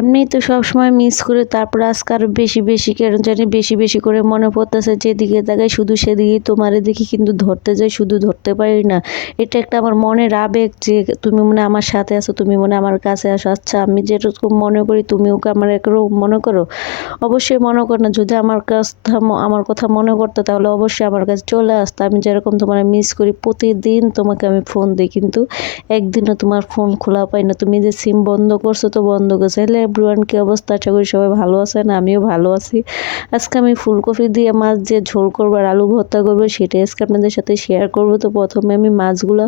এমনিই তো সবসময় মিস করি, তারপর আজকে আরো বেশি বেশি কেন জানি বেশি বেশি করে মনে পড়তেছে, যেদিকে তাকাই শুধু সেদিকেই তোমারে দেখি, কিন্তু ধরতে যাই শুধু ধরতে পারি না। এটা একটা আমার মনের আবেগ যে তুমি মনে হয় আমার সাথে আছো, তুমি মনে হয় আমার কাছে আসো। আচ্ছা আমি যেরকম মনে করি তুমিও কি আমার একরকম মনে করো? অবশ্যই মনে করো না। যদি আমার কথা মনে করতে তাহলে অবশ্যই আমার কাছে চলে আসতো। আমি যেরকম তোমার মিস করি প্রতিদিন তোমাকে আমি ফোন দিই, কিন্তু একদিনও তোমার ফোন খোলা পাই না। তুমি যে সিম বন্ধ করছো তো বন্ধ করছো। হ্যালো এভরিওয়ান, কি অবস্থা? আশা করি সবাই ভালো আছেন, আমিও ভালো আছি। আজকে আমি ফুলকপি দিয়ে মাছ দিয়ে ঝোল করবো আর আলু ভর্তা করবো, সেটাই আজকে আপনাদের সাথে শেয়ার করবো। তো প্রথমে আমি মাছগুলো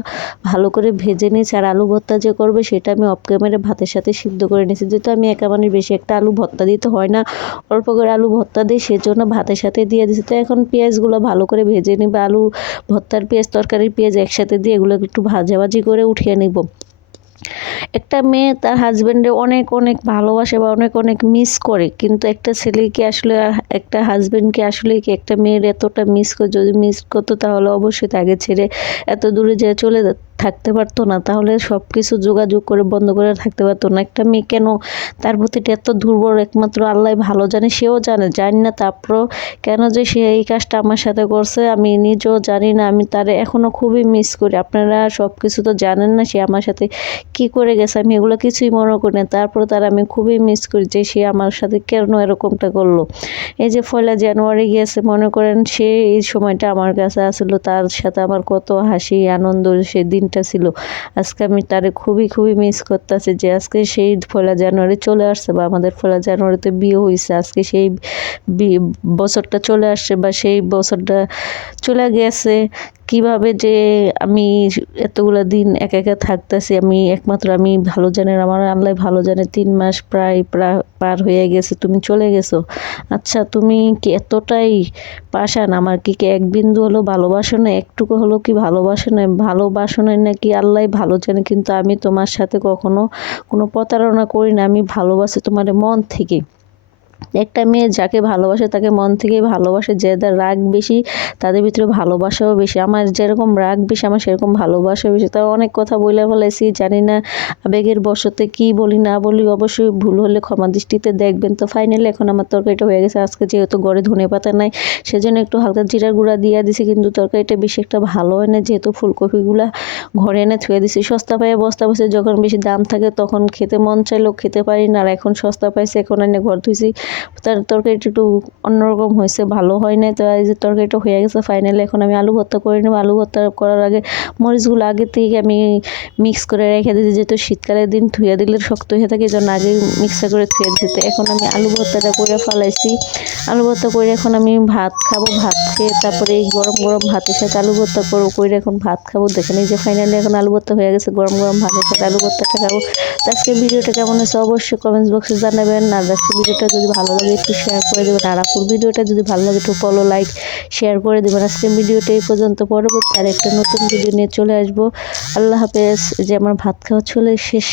ভালো করে ভেজে নিয়েছি, আর আলু ভর্তা যে করবো সেটা আমি অফ ক্যামেরা ভাতের সাথে সিদ্ধ করে নিয়েছি। যেহেতু আমি একা মানুষ, বেশি একটা আলু ভর্তা দিতে হয় না, অল্প করে আলু ভর্তা দিই, সেজন্য ভাতের সাথে দিয়ে দিচ্ছি। তো এখন পেঁয়াজগুলো ভালো করে ভেজে নিব, আলু ভর্তার পেঁয়াজ তরকারির পেঁয়াজ একসাথে দিয়ে এগুলো একটু ভাজাভাজি করে উঠিয়ে নিব। একটা মেয়ে তার হাজবেন্ডে অনেক অনেক ভালোবাসে বা অনেক অনেক মিস করে, কিন্তু একটা ছেলেকে আসলে আর একটা হাজবেন্ডকে আসলে কি একটা মেয়ের এতটা মিস করে? যদি মিস করতো তাহলে অবশ্যই তাকে ছেড়ে এত দূরে যেয়ে থাকতে পারতো না, তাহলে সব কিছু যোগাযোগ করে বন্ধ করে থাকতে পারতো না। একটা মেয়ে কেন তার প্রতি এত দুর্বল একমাত্র আল্লাহ ভালো জানে, সেও জানি না। তারপরও কেন যে সে এই কাজটা আমার সাথে করছে আমি নিজেও জানি না। আমি তারে এখনো খুবই মিস করি। আপনারা সব কিছু তো জানেন না সে আমার সাথে কি করে গেছে, আমি এগুলো কিছুই মনে করি না। তারপর তার আমি খুবই মিস করি যে সে আমার সাথে কেন এরকমটা করলো। এই যে 1লা জানুয়ারি গেছে, মনে করেন সে এই সময়টা আমার কাছে আসলো, তার সাথে আমার কত হাসি আনন্দ সেই দিনটা ছিল। আজকে আমি তারে খুবই খুবই মিস করতেছি যে আজকে সেই 1লা জানুয়ারি চলে আসছে, বা আমাদের 1লা জানুয়ারিতে বিয়ে হয়েছে। আজকে সেই বছরটা চলে আসছে, বা সেই বছরটা চলে গেছে। কিভাবে যে আমি এতগুলা দিন একা একা থাকতেছি, আমি একমাত্র আমি ভালো জানি, আমার আল্লাহ ভালো জানে। 3 মাস প্রায় পার হয়ে গেছে, তুমি চলে গেছো। আচ্ছা তুমি কি এতটাই পাষাণ? আমার কি এক বিন্দু হলো ভালোবাসো না? একটুকু হলো কি ভালোবাসো না? ভালোবাসো না নাকি আল্লাহ ভালো জানে, কিন্তু আমি তোমার সাথে কখনো কোনো প্রতারণা করি না। আমি ভালোবাসি তোমার মন থেকে। একটা মেয়ে যাকে ভালোবাসে তাকে মন থেকেই ভালোবাসে। যাদের রাগ বেশি তাদের ভিতরে ভালোবাসাও বেশি। আমার যেরকম রাগ বেশি আমার সেরকম ভালোবাসাও বেশি। তাও অনেক কথা বলে ফেলেছি, জানি না আবেগের বশতে কি বলি না বলি, অবশ্যই ভুল হলে ক্ষমা দৃষ্টিতে দেখবেন। তো ফাইনালি এখন আমার তরকারিটা হয়ে গেছে। আজকে যেহেতু ঘরে ধনেপাতা নাই, সেজন্য একটু হালকা জিরার গুঁড়া দিয়ে দিছি, কিন্তু তরকারিটা বেশি একটা ভালো হয় না, যেহেতু ফুলকপিগুলা ঘরে এনে থুয়ে দিছি। সস্তা পায়ে বস্তা বসে, যখন বেশি দাম থাকে তখন খেতে মন চাইলেও খেতে পারি না, আর এখন সস্তা পাইছে এখন এনে ঘর ধুইছি। তার তরকারিটা একটু অন্যরকম হয়েছে, ভালো হয় নাই। তো এই যে তরকারিটা হয়ে গেছে ফাইনালি, এখন আমি আলু ভর্তা করে নেব। আলু ভর্তা করার আগে মরিচগুলো আগে থেকে আমি মিক্স করে রেখে দিয়েছি, যেহেতু শীতকালের দিন ধুয়ে দিলে শক্ত হয়ে থাকে, এই জন্য আগে মিক্সার করে ধুয়ে দিতে। এখন আমি আলু ভর্তাটা করে ফেলাইছি। আলু ভর্তা করে এখন আমি ভাত খাবো। ভাত খেয়ে তারপরে এই গরম গরম ভাতের সাথে আলু ভর্তা করে এখন ভাত খাবো। দেখেন এই যে ফাইনালি এখন আলু ভর্তা হয়ে গেছে, গরম গরম ভাতের সাথে আলু ভর্তাটা খাবো। তো আজকে ভিডিওটা কেমন হয়েছে অবশ্যই কমেন্টস বক্সে জানাবেন। আর আজকে ভিডিওটা যদি ভালো লাগে একটু শেয়ার করে দেবেন, আর আপুর ভিডিওটা যদি ভালো লাগে একটু ফলো লাইক শেয়ার করে দেবেন। আজকে ভিডিওটা এই পর্যন্ত, পরবর্তী আর একটা নতুন ভিডিও নিয়ে চলে আসবো। আল্লাহ হাফেজ। যে আমার ভাত খাওয়া চলে শেষ।